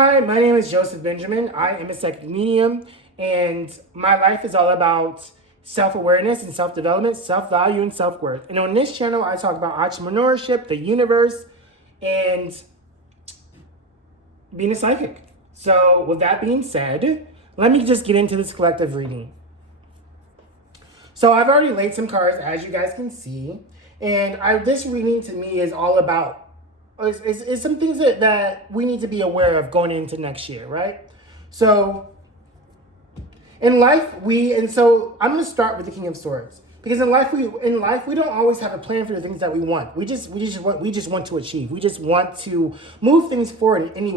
Hi, my name is Joseph Benjamin. I am a psychic medium, and my life is all about self-awareness and self-development, self-value, and self-worth. And on this channel, I talk about entrepreneurship, the universe, and being a psychic. So with that being said, let me just get into this collective reading. So I've already laid some cards, as you guys can see, and this reading to me is all about is some things that we need to be aware of going into next year, right? So in life, so I'm going to start with the King of Swords. Because in life we don't always have a plan for the things that we want. We just want to achieve. We just want to move things forward in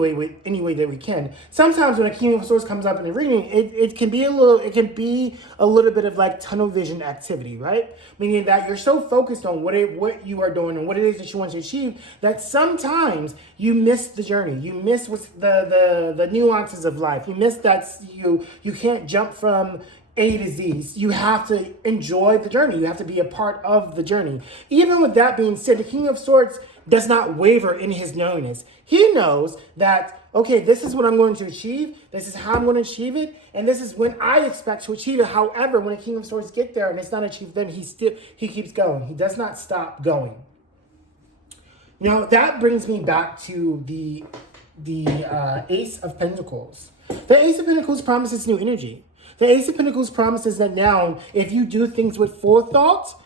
any way that we can. Sometimes when a King of Swords comes up in a reading, it can be a little bit of like tunnel vision activity, right? Meaning that you're so focused on what you are doing and what it is that you want to achieve that sometimes you miss the journey. You miss what's the nuances of life. You miss that you can't jump from A to Z. You have to enjoy the journey. You have to be a part of the journey. Even with that being said, the King of Swords does not waver in his knowingness. He knows that, okay, this is what I'm going to achieve. This is how I'm going to achieve it. And this is when I expect to achieve it. However, when a King of Swords get there and it's not achieved, then he keeps going. He does not stop going. That brings me back to the Ace of Pentacles. The Ace of Pentacles promises new energy. The Ace of Pentacles promises that now, if you do things with forethought,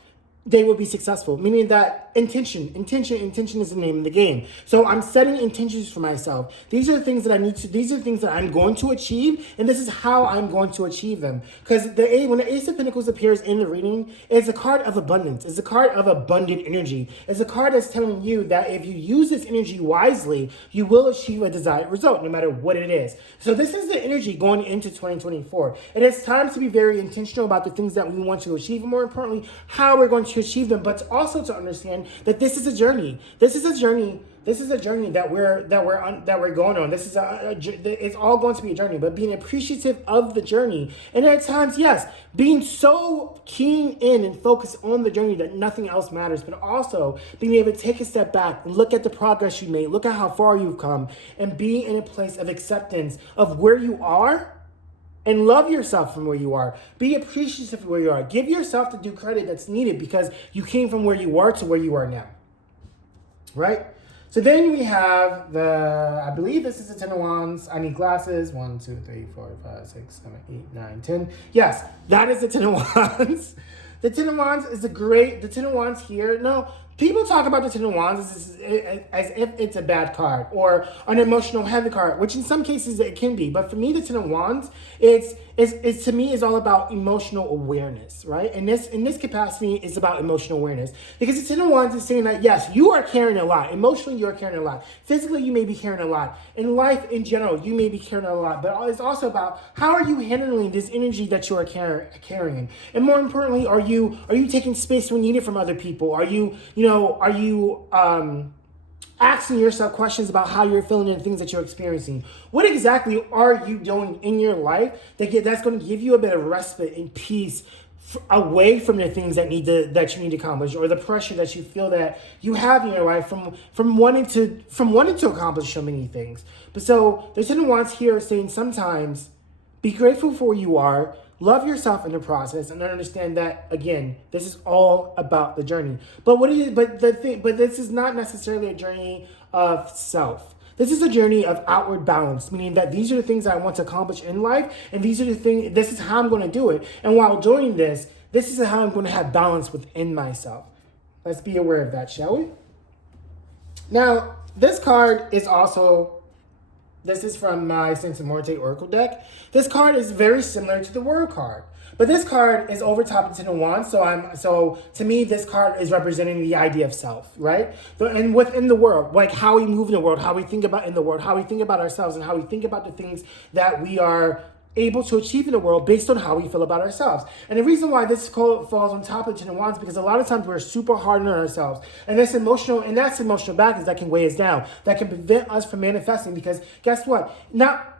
they will be successful. Meaning that intention is the name of the game. So I'm setting intentions for myself. These are the things that these are the things that I'm going to achieve, and this is how I'm going to achieve them. Because when the Ace of Pentacles appears in the reading, it's a card of abundance. It's a card of abundant energy. It's a card that's telling you that if you use this energy wisely, you will achieve a desired result, no matter what it is. So this is the energy going into 2024. And it's time to be very intentional about the things that we want to achieve, and more importantly, how we're going to achieve them, but also to understand that this is a journey. This is a journey that we're going on. It's all going to be a journey, but being appreciative of the journey. And at times, yes, being so keen in and focused on the journey that nothing else matters, but also being able to take a step back, look at the progress you made, look at how far you've come, and be in a place of acceptance of where you are. And love yourself from where you are. Be appreciative of where you are. Give yourself the due credit that's needed because you came from where you were to where you are now. Right? So then we have I believe this is the Ten of Wands. I need glasses. 1, 2, 3, 4, 5, 6, 7, 8, 9, 10. Yes, that is the Ten of Wands. The Ten of Wands is the Ten of Wands here. No, people talk about the Ten of Wands as if it's a bad card or an emotional heavy card, which in some cases it can be. But for me, the Ten of Wands, it's to me is all about emotional awareness, right? And in this capacity, it's about emotional awareness because the Ten of Wands is saying that yes, you are carrying a lot. Emotionally, you're carrying a lot. Physically, you may be carrying a lot. In life, in general, you may be carrying a lot. But it's also about how are you handling this energy that you are carrying, and more importantly, are you taking space when needed from other people? Are you asking yourself questions about how you're feeling and things that you're experiencing? What exactly are you doing in your life that's going to give you a bit of respite and peace away from the things that you need to accomplish, or the pressure that you feel that you have in your life from wanting to accomplish so many things? But so the Ten of Wands here is saying sometimes be grateful for where you are. Love yourself in the process and understand that, again, this is all about the journey. But this is not necessarily a journey of self. This is a journey of outward balance, meaning that these are the things I want to accomplish in life, and this is how I'm going to do it. And while doing this is how I'm going to have balance within myself. Let's be aware of that, shall we? Now, this card is also... This is from my Santa Morte Oracle deck. This card is very similar to the World card. But this card is over top of the Ten of Wands, so to me, this card is representing the idea of self, right? And within the world, like how we move in the world, how we think about in the world, how we think about ourselves, and how we think about the things that we are able to achieve in the world based on how we feel about ourselves. And the reason why this falls on top of the Ten of Wands because a lot of times we're super hard on ourselves, and that's emotional baggage that can weigh us down, that can prevent us from manifesting. Because guess what?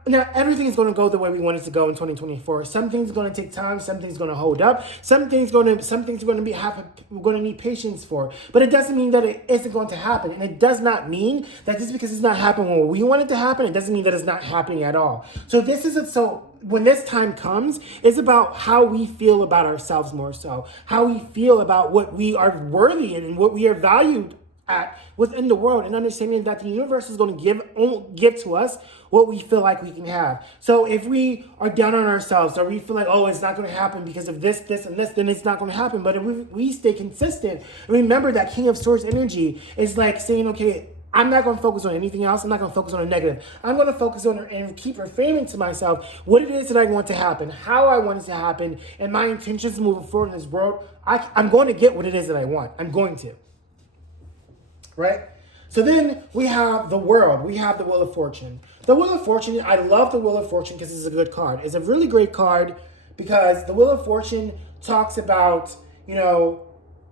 Now, everything is going to go the way we want it to go in 2024. Some things are going to take time. Some things are going to hold up. Some things are going to we're going to need patience for. But it doesn't mean that it isn't going to happen. And it does not mean that just because it's not happening when we want it to happen, it doesn't mean that it's not happening at all. So when this time comes, it's about how we feel about ourselves more so. How we feel about what we are worthy in and what we are valued at within the world, and understanding that the universe is going to give to us what we feel like we can have. So if we are down on ourselves, or we feel like, oh, it's not going to happen because of this, and this, then it's not going to happen. But if we stay consistent, remember that King of Swords energy is like saying, okay, I'm not going to focus on anything else. I'm not going to focus on a negative. I'm going to focus on and keep reframing to myself what it is that I want to happen, how I want it to happen, and my intentions moving forward in this world. I'm going to get what it is that I want. I'm going to. Right? So then we have the world. We have the Wheel of Fortune. The Wheel of Fortune, I love the Wheel of Fortune because it's a good card. It's a really great card because the Wheel of Fortune talks about,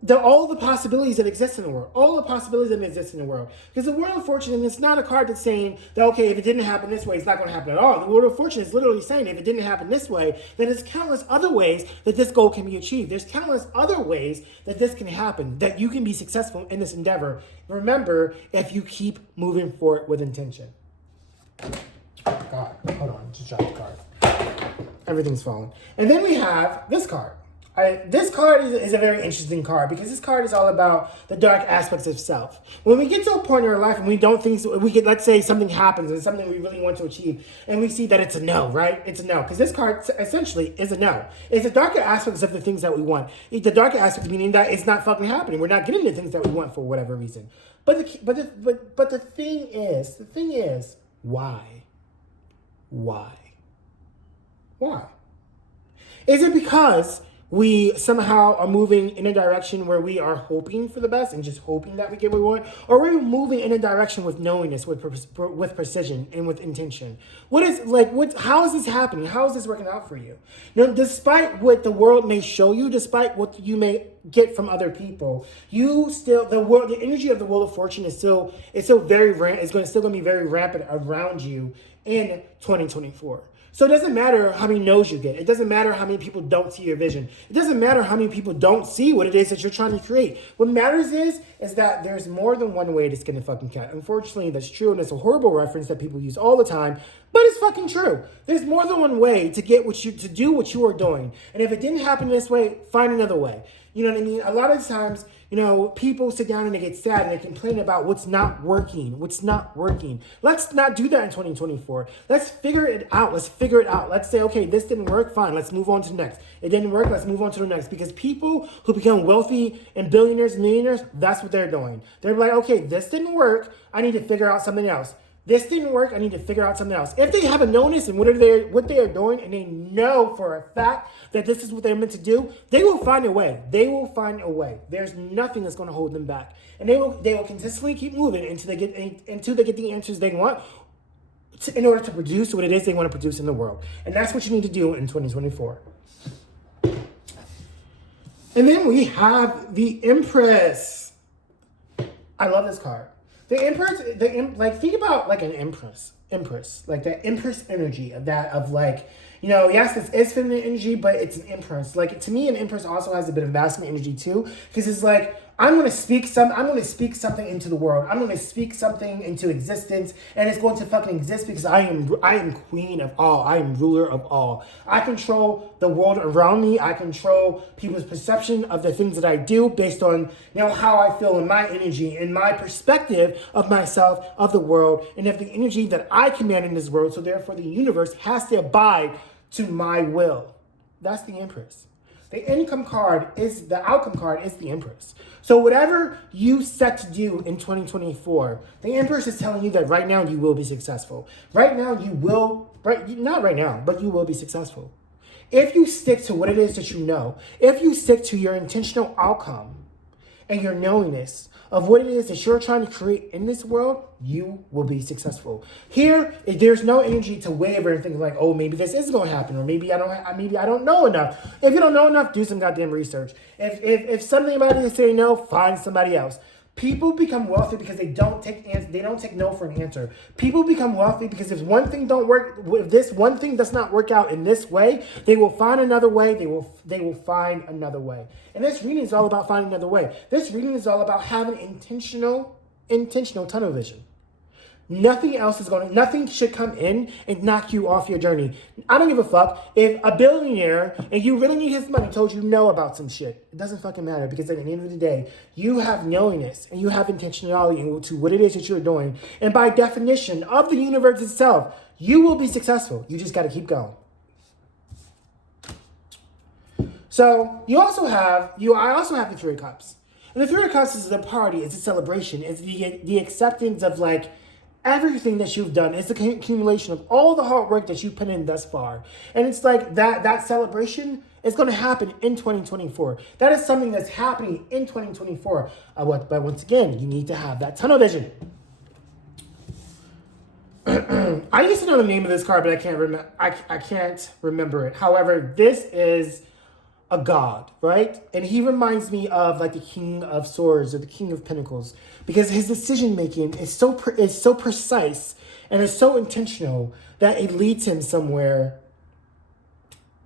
all the possibilities that exist in the world. All the possibilities that exist in the world. Because the Wheel of Fortune, and it's not a card that's saying that, okay, if it didn't happen this way, it's not going to happen at all. The Wheel of Fortune is literally saying if it didn't happen this way, then there's countless other ways that this goal can be achieved. There's countless other ways that this can happen, that you can be successful in this endeavor. Remember, if you keep moving forward with intention. God, hold on, just dropped the card. Everything's falling. And then we have this card. This card is a very interesting card because this card is all about the dark aspects of self. When we get to a point in our life and we don't think, let's say something happens and something we really want to achieve, and we see that it's a no, right? It's a no. Because this card essentially is a no. It's the darker aspects of the things that we want. The darker aspects meaning that it's not fucking happening. We're not getting the things that we want for whatever reason. But the thing is, why? Why? Is it because we somehow are moving in a direction where we are hoping for the best and just hoping that we get what we want? Or are we moving in a direction with knowingness, with precision, and with intention? How is this happening? How is this working out for you? Despite what the world may show you, despite what you may get from other people, the energy of the Wheel of Fortune is still still going to be very rampant around you in 2024. So it doesn't matter how many no's you get. It doesn't matter how many people don't see your vision. It doesn't matter how many people don't see what it is that you're trying to create. What matters is that there's more than one way to skin a fucking cat. Unfortunately, that's true, and it's a horrible reference that people use all the time, but it's fucking true. There's more than one way to do what you are doing. And if it didn't happen this way, find another way. You know what I mean? A lot of times, people sit down and they get sad and they complain about what's not working. Let's not do that in 2024. Let's figure it out. Let's say, okay, this didn't work. Fine. Let's move on to the next. It didn't work. Let's move on to the next. Because people who become wealthy and billionaires and millionaires, that's what they're doing. They're like, okay, this didn't work. I need to figure out something else. This didn't work. I need to figure out something else. If they have a knownness in what they are doing, and they know for a fact that this is what they're meant to do, they will find a way. There's nothing that's going to hold them back, and they will consistently keep moving until they get the answers they want in order to produce what it is they want to produce in the world. And that's what you need to do in 2024. And then we have the Empress. I love this card. The Empress, think about like an Empress, like that Empress energy yes, this is feminine energy, but it's an Empress. Like, to me, an Empress also has a bit of masculine energy too, because it's like, I'm going to speak something into the world. I'm going to speak something into existence, and it's going to fucking exist because I am queen of all. I am ruler of all. I control the world around me. I control people's perception of the things that I do based on, how I feel in my energy, in my perspective of myself, of the world, and of the energy that I command in this world. So therefore, the universe has to abide to my will. That's the Empress. The outcome card is the Empress. So whatever you set to do in 2024, the Empress is telling you that right now you will be successful. You will be successful. If you stick to what it is that you know, if you stick to your intentional outcome and your knowingness of what it is that you're trying to create in this world, you will be successful. Here, there's no energy to waver and think like, oh, maybe this is going to happen, or maybe I don't know enough. If you don't know enough, do some goddamn research. If something about it is saying no, find somebody else. People become wealthy because they don't take no for an answer. People become wealthy because if this one thing does not work out in this way, they will find another way. They will find another way. And this reading is all about finding another way. This reading is all about having intentional tunnel vision. Nothing should come in and knock you off your journey. I don't give a fuck if a billionaire and you really need his money told you no about some shit. It doesn't fucking matter, because at the end of the day, you have knowingness and you have intentionality into what it is that you're doing. And by definition of the universe itself, you will be successful. You just got to keep going. So I also have the Three of Cups. And the Three of Cups is a party, it's a celebration, it's the acceptance of like everything that you've done. It's the accumulation of all the hard work that you've put in thus far. And it's like that celebration is going to happen in 2024. That is something that's happening in 2024. But once again, you need to have that tunnel vision. I used to know the name of this card, but I can't remember it. However, this is a god, right? And he reminds me of like the King of Swords or the King of Pentacles, because his decision making is so precise and is so intentional that it leads him somewhere.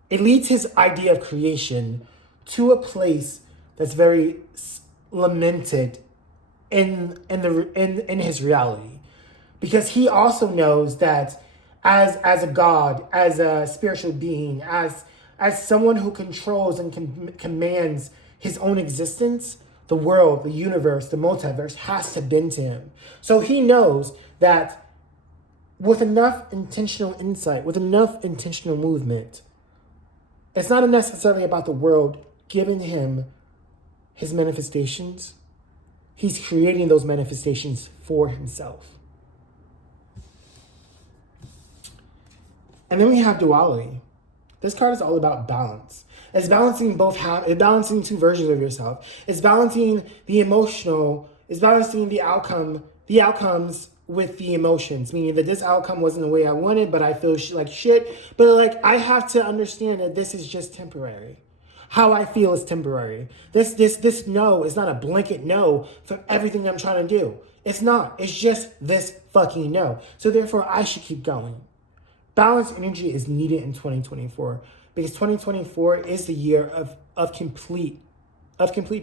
It leads his idea of creation to a place that's very lamented in his reality, because he also knows that as a god, as a spiritual being, as someone who controls and commands his own existence, the world, the universe, the multiverse has to bend to him. So he knows that with enough intentional insight, with enough intentional movement, it's not necessarily about the world giving him his manifestations. He's creating those manifestations for himself. And then we have duality. This card is all about balance. It's balancing it's balancing two versions of yourself. It's balancing the emotional, it's balancing the outcomes with the emotions, meaning that this outcome wasn't the way I wanted, but I feel like shit. But like, I have to understand that this is just temporary. How I feel is temporary. This no is not a blanket no for everything I'm trying to do. It's not. It's just this fucking no. So therefore, I should keep going. Balanced energy is needed in 2024, because 2024 is the year of complete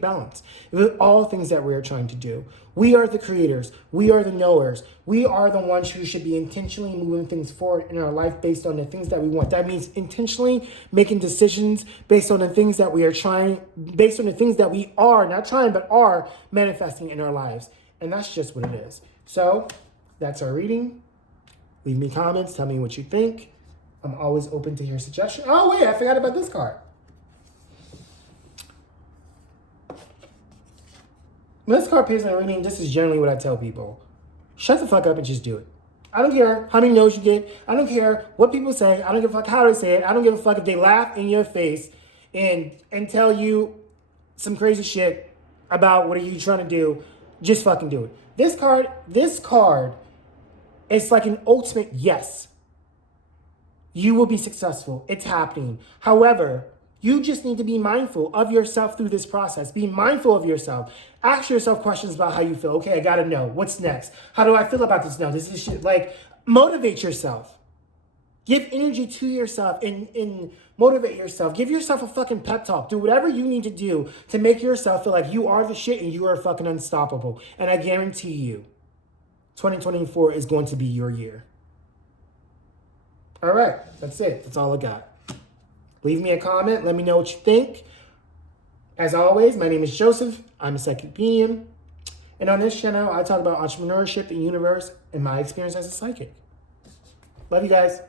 balance with all things that we are trying to do. We are the creators. We are the knowers. We are the ones who should be intentionally moving things forward in our life based on the things that we want. That means intentionally making decisions based on the things that we are trying, based on the things that we are not trying, but are manifesting in our lives. And that's just what it is. So that's our reading. Leave me comments. Tell me what you think. I'm always open to hear suggestions. Oh, wait, I forgot about this card. When this card appears in a reading, this is generally what I tell people. Shut the fuck up and just do it. I don't care how many no's you get. I don't care what people say. I don't give a fuck how they say it. I don't give a fuck if they laugh in your face and tell you some crazy shit about what are you trying to do. Just fucking do it. This card, it's like an ultimate yes. You will be successful. It's happening. However, you just need to be mindful of yourself through this process. Be mindful of yourself. Ask yourself questions about how you feel. Okay, I gotta know. What's next? How do I feel about this now? This is shit. Like, motivate yourself. Give energy to yourself and motivate yourself. Give yourself a fucking pep talk. Do whatever you need to do to make yourself feel like you are the shit and you are fucking unstoppable. And I guarantee you, 2024 is going to be your year. All right, that's it. That's all I got. Leave me a comment. Let me know what you think. As always, my name is Joseph. I'm a psychic medium. And on this channel, I talk about entrepreneurship, the universe, and my experience as a psychic. Love you guys.